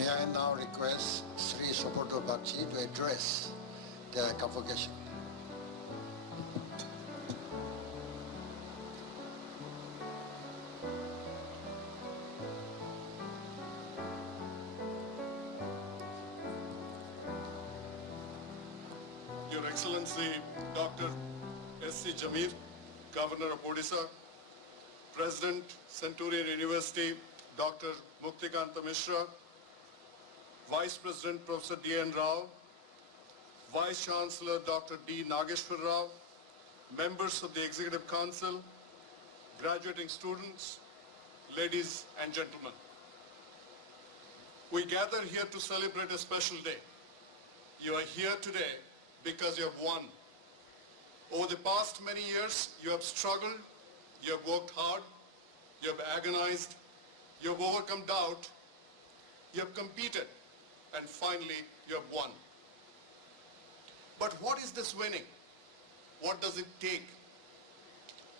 May I now request Sri Subroto Bagchi to address the convocation. Your Excellency Dr. S.C. Jamir, Governor of Odisha, President, Centurion University, Dr. Muktikanta Mishra, Vice President Professor D.N. Rao, Vice Chancellor Dr. D. Nageshwar Rao, members of the Executive Council, graduating students, ladies and gentlemen. We gather here to celebrate a special day. You are here today because you have won. Over the past many years, you have struggled, you have worked hard, you have agonized, you have overcome doubt, you have competed, and finally you have won. But what is this winning? What does it take?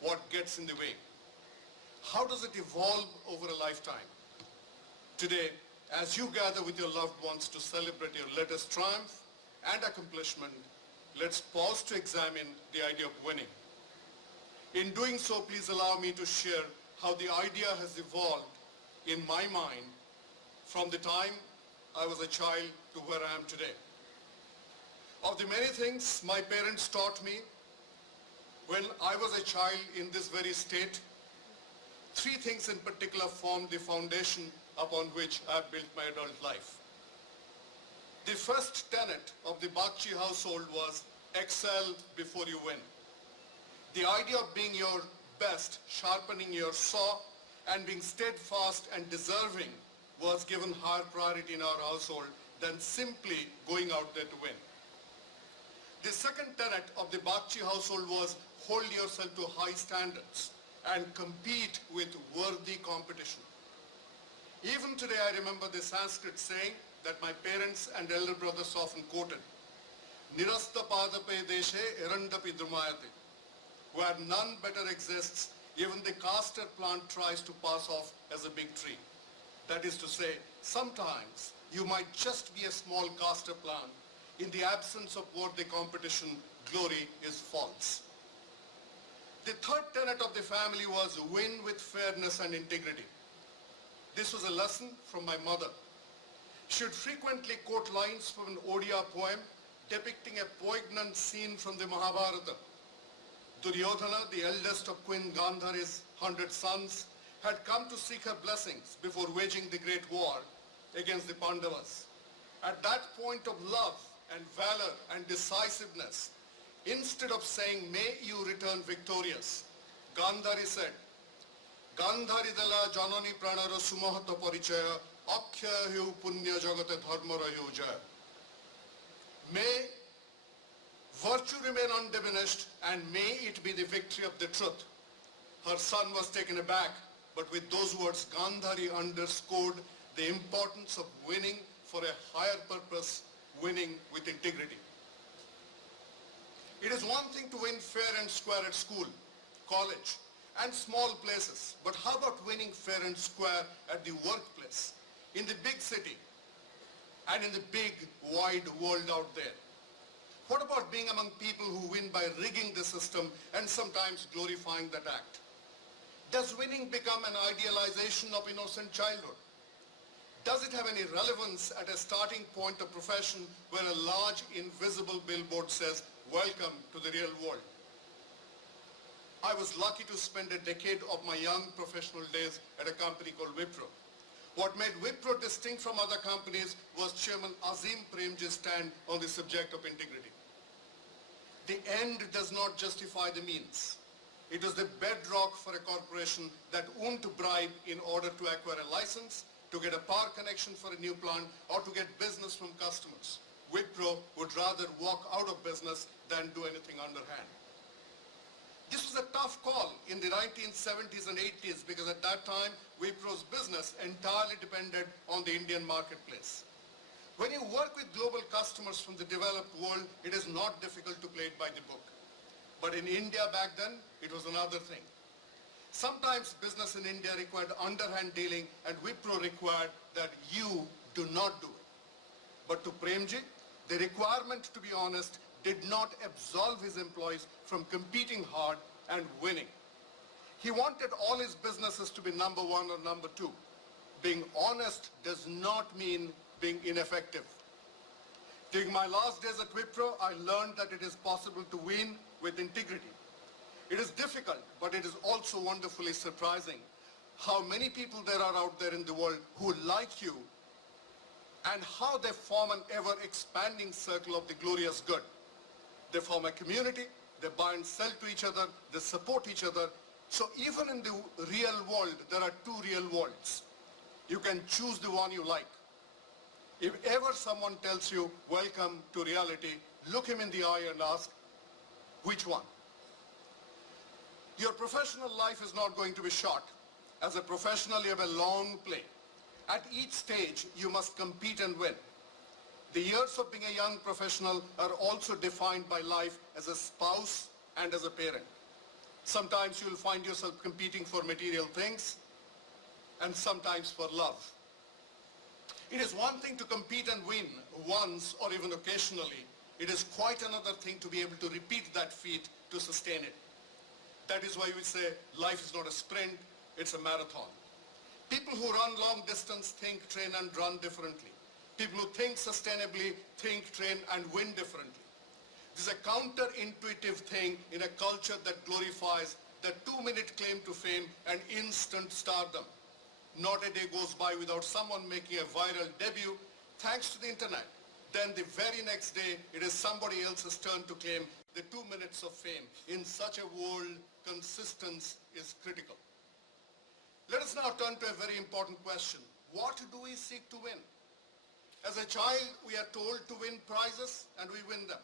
What gets in the way? How does it evolve over a lifetime? Today, as you gather with your loved ones to celebrate your latest triumph and accomplishment, let's pause to examine the idea of winning. In doing so, please allow me to share how the idea has evolved in my mind from the time I was a child to where I am today. Of the many things my parents taught me when I was a child in this very state, three things in particular formed the foundation upon which I have built my adult life. The first tenet of the Bagchi household was excel before you win. The idea of being your best, sharpening your saw, and being steadfast and deserving was given higher priority in our household than simply going out there to win. The second tenet of the Bagchi household was hold yourself to high standards and compete with worthy competition. Even today I remember the Sanskrit saying that my parents and elder brothers often quoted, Nirasta padape deshe erandapi drumayate. Where none better exists, even the castor plant tries to pass off as a big tree. That is to say, sometimes you might just be a small castor plant. In the absence of worthy competition, glory is false. The third tenet of the family was win with fairness and integrity. This was a lesson from my mother. She would frequently quote lines from an Odia poem depicting a poignant scene from the Mahabharata. Duryodhana, the eldest of Queen Gandhari's 100 sons, had come to seek her blessings before waging the great war against the Pandavas. At that point of love and valor and decisiveness, instead of saying, may you return victorious, Gandhari said, Gandhari dala janani pranara sumahata parichaya akhya hu punya jagate dharmara hu jaya. May virtue remain undiminished and may it be the victory of the truth. Her son was taken aback, but with those words Gandhari underscored the importance of winning for a higher purpose, winning with integrity. It is one thing to win fair and square at school, college, and small places, but how about winning fair and square at the workplace, in the big city, and in the big, wide world out there? What about being among people who win by rigging the system and sometimes glorifying that act? Does winning become an idealization of innocent childhood? Does it have any relevance at a starting point of profession where a large invisible billboard says, welcome to the real world? I was lucky to spend a decade of my young professional days at a company called Wipro. What made Wipro distinct from other companies was Chairman Azim Premji's stand on the subject of integrity. The end does not justify the means. It was the bedrock for a corporation that won't bribe in order to acquire a license, to get a power connection for a new plant, or to get business from customers. Wipro would rather walk out of business than do anything underhand. This was a tough call in the 1970s and 80s because at that time, Wipro's business entirely depended on the Indian marketplace. When you work with global customers from the developed world, it is not difficult to play it by the book. But in India back then, it was another thing. Sometimes business in India required underhand dealing and Wipro required that you do not do it. But to Premji, the requirement to be honest did not absolve his employees from competing hard and winning. He wanted all his businesses to be number one or number two. Being honest does not mean being ineffective. During my last days at Wipro, I learned that it is possible to win with integrity. It is difficult, but it is also wonderfully surprising how many people there are out there in the world who like you and how they form an ever-expanding circle of the glorious good. They form a community, they buy and sell to each other, they support each other. So even in the real world, there are two real worlds. You can choose the one you like. If ever someone tells you, welcome to reality, look him in the eye and ask, which one? Your professional life is not going to be short. As a professional, you have a long play. At each stage, you must compete and win. The years of being a young professional are also defined by life as a spouse and as a parent. Sometimes you'll find yourself competing for material things and sometimes for love. It is one thing to compete and win once or even occasionally. It is quite another thing to be able to repeat that feat to sustain it. That is why we say life is not a sprint, it's a marathon. People who run long distance think, train and run differently. People who think sustainably think, train and win differently. This is a counterintuitive thing in a culture that glorifies the 2-minute claim to fame and instant stardom. Not a day goes by without someone making a viral debut thanks to the internet. Then the very next day, it is somebody else's turn to claim the 2 minutes of fame. In such a world, consistency is critical. Let us now turn to a very important question. What do we seek to win? As a child, we are told to win prizes and we win them.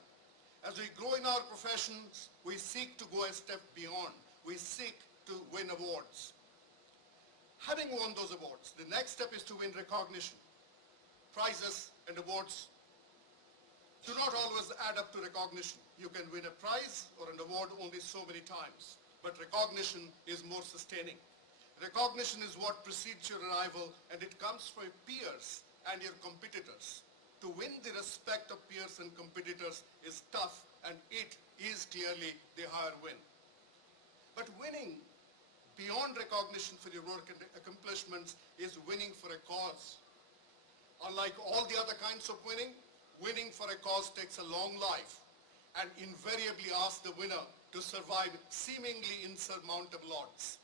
As we grow in our professions, we seek to go a step beyond. We seek to win awards. Having won those awards, the next step is to win recognition. Prizes and awards do not always add up to recognition. You can win a prize or an award only so many times, but recognition is more sustaining. Recognition is what precedes your arrival, and it comes from your peers and your competitors. To win the respect of peers and competitors is tough, and it is clearly the higher win. But winning beyond recognition for your work and accomplishments is winning for a cause. Unlike all the other kinds of winning, winning for a cause takes a long life and invariably asks the winner to survive seemingly insurmountable odds.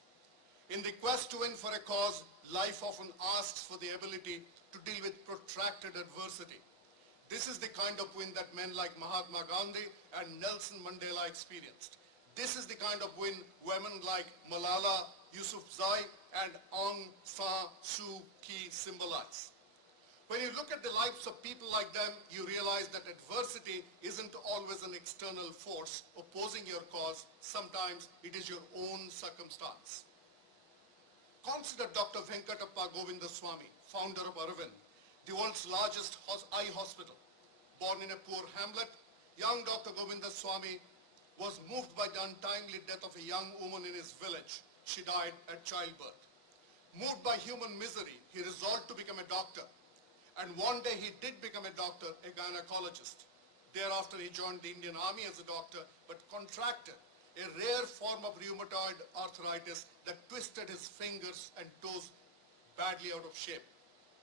In the quest to win for a cause, life often asks for the ability to deal with protracted adversity. This is the kind of win that men like Mahatma Gandhi and Nelson Mandela experienced. This is the kind of win women like Malala Yousafzai and Aung San Suu Kyi symbolize. When you look at the lives of people like them, you realize that adversity isn't always an external force opposing your cause. Sometimes it is your own circumstance. Consider Dr. Venkatappa Govindaswamy, founder of Aravind, the world's largest eye hospital. Born in a poor hamlet, young Dr. Govindaswamy was moved by the untimely death of a young woman in his village. She died at childbirth. Moved by human misery, he resolved to become a doctor. And one day he did become a doctor, a gynecologist. Thereafter he joined the Indian Army as a doctor, but contracted a rare form of rheumatoid arthritis that twisted his fingers and toes badly out of shape.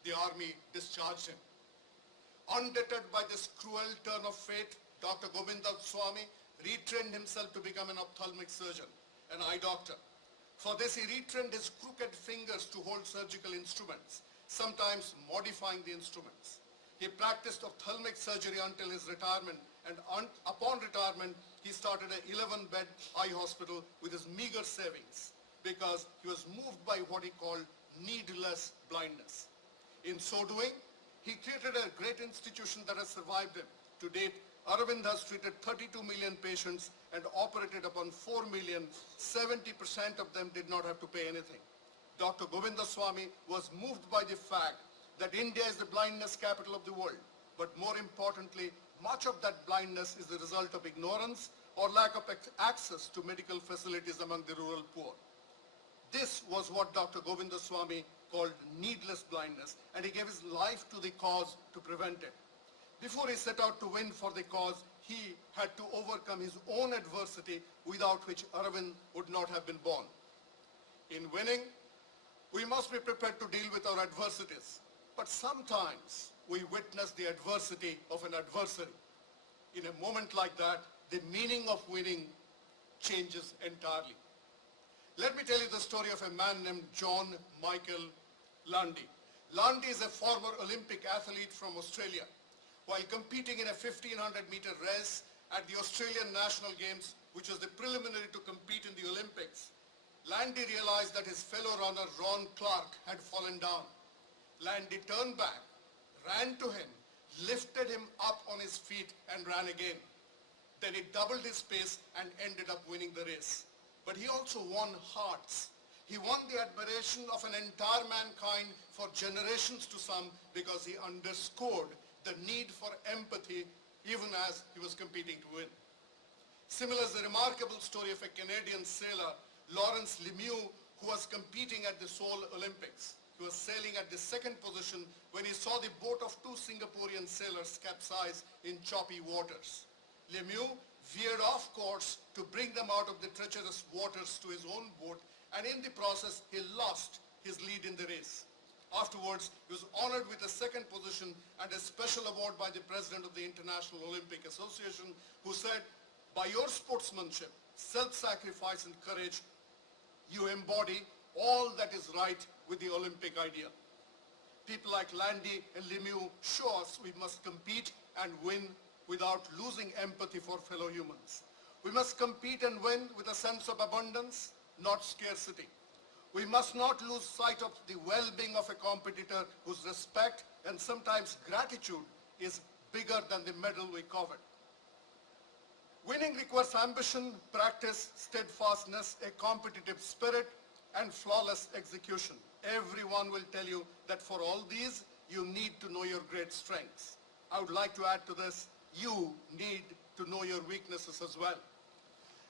The army discharged him. Undeterred by this cruel turn of fate, Dr. Govindaswamy retrained himself to become an ophthalmic surgeon, an eye doctor. For this, he retrained his crooked fingers to hold surgical instruments, sometimes modifying the instruments. He practiced ophthalmic surgery until his retirement, and upon retirement, he started an 11-bed eye hospital with his meager savings because he was moved by what he called needless blindness. In so doing, he created a great institution that has survived him. To date, Aravind has treated 32 million patients and operated upon 4 million. 70% of them did not have to pay anything. Dr. Govindaswamy was moved by the fact that India is the blindness capital of the world. But more importantly, much of that blindness is the result of ignorance or lack of access to medical facilities among the rural poor. This was what Dr. Govindaswamy called needless blindness, and he gave his life to the cause to prevent it. Before he set out to win for the cause, he had to overcome his own adversity, without which Aravind would not have been born. In winning, we must be prepared to deal with our adversities, but sometimes we witness the adversity of an adversary. In a moment like that, the meaning of winning changes entirely. Let me tell you the story of a man named John Michael Lundi. Lundi is a former Olympic athlete from Australia. While competing in a 1500-meter race at the Australian National Games, which was the preliminary to compete in the Olympics, Lundi realized that his fellow runner Ron Clark had fallen down. Lundi turned back, ran to him, lifted him up on his feet and ran again. Then he doubled his pace and ended up winning the race. But he also won hearts. He won the admiration of an entire mankind for generations to some, because he underscored the need for empathy even as he was competing to win. Similar is the remarkable story of a Canadian sailor, Lawrence Lemieux, who was competing at the Seoul Olympics. He was sailing at the second position when he saw the boat of two Singaporean sailors capsize in choppy waters. Lemieux veered off course to bring them out of the treacherous waters to his own boat, and in the process he lost his lead in the race. Afterwards, he was honored with a second position and a special award by the president of the International Olympic Association, who said, "By your sportsmanship, self-sacrifice and courage, you embody all that is right with the Olympic idea." People like Lundi and Lemieux show us we must compete and win without losing empathy for fellow humans. We must compete and win with a sense of abundance, not scarcity. We must not lose sight of the well-being of a competitor whose respect and sometimes gratitude is bigger than the medal we covet. Winning requires ambition, practice, steadfastness, a competitive spirit, and flawless execution. Everyone will tell you that for all these, you need to know your great strengths. I would like to add to this, you need to know your weaknesses as well.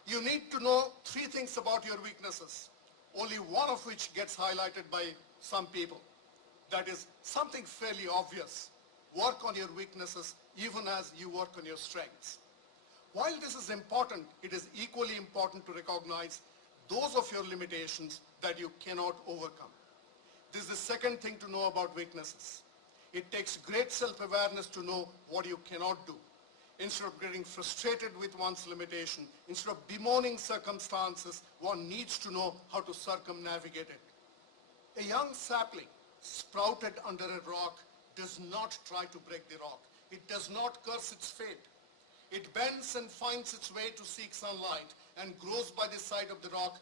You need to know three things about your weaknesses, only one of which gets highlighted by some people. That is something fairly obvious. Work on your weaknesses even as you work on your strengths. While this is important, it is equally important to recognize those of your limitations that you cannot overcome. This is the second thing to know about weaknesses. It takes great self-awareness to know what you cannot do. Instead of getting frustrated with one's limitation, instead of bemoaning circumstances, one needs to know how to circumnavigate it. A young sapling sprouted under a rock does not try to break the rock. It does not curse its fate. It bends and finds its way to seek sunlight and grows by the side of the rock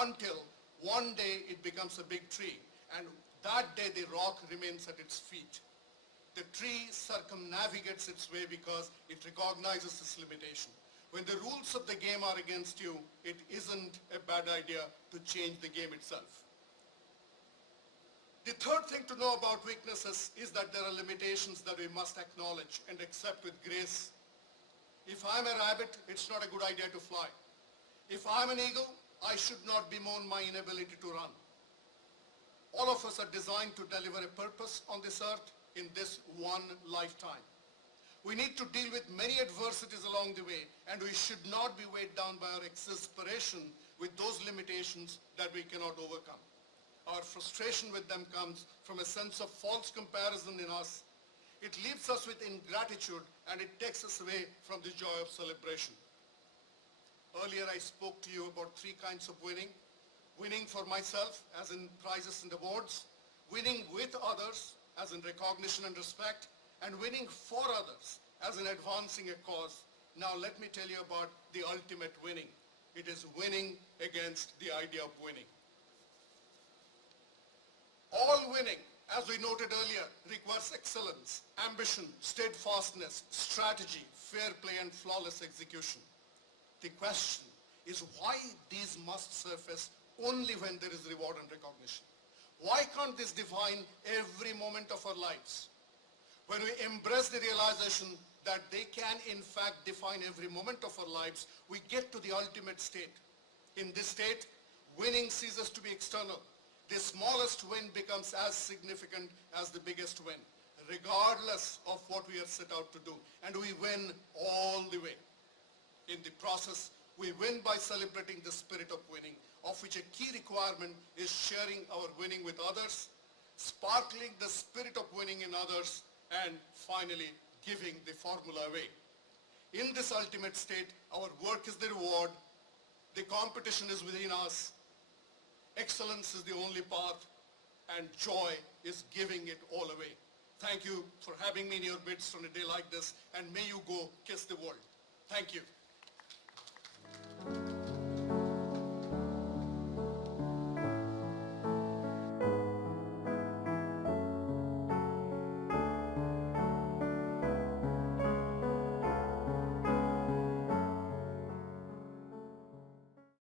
until one day it becomes a big tree, and that day the rock remains at its feet. The tree circumnavigates its way because it recognizes its limitation. When the rules of the game are against you, it isn't a bad idea to change the game itself. The third thing to know about weaknesses is that there are limitations that we must acknowledge and accept with grace. If I'm a rabbit, it's not a good idea to fly. If I'm an eagle, I should not bemoan my inability to run. All of us are designed to deliver a purpose on this earth in this one lifetime. We need to deal with many adversities along the way, and we should not be weighed down by our exasperation with those limitations that we cannot overcome. Our frustration with them comes from a sense of false comparison in us. It leaves us with ingratitude, and it takes us away from the joy of celebration. Earlier I spoke to you about three kinds of winning. Winning for myself, as in prizes and awards. Winning with others, as in recognition and respect. And winning for others, as in advancing a cause. Now let me tell you about the ultimate winning. It is winning against the idea of winning. All winning, as we noted earlier, requires excellence, ambition, steadfastness, strategy, fair play, and flawless execution. The question is why these must surface only when there is reward and recognition. Why can't this define every moment of our lives? When we embrace the realization that they can in fact define every moment of our lives, we get to the ultimate state. In this state, winning ceases to be external. the smallest win becomes as significant as the biggest win, regardless of what we are set out to do. And we win all the way. In the process, we win by celebrating the spirit of winning, of which a key requirement is sharing our winning with others, sparkling the spirit of winning in others, and finally giving the formula away. In this ultimate state, our work is the reward, the competition is within us, excellence is the only path, and joy is giving it all away. Thank you for having me in your midst on a day like this, and may you go kiss the world. Thank you.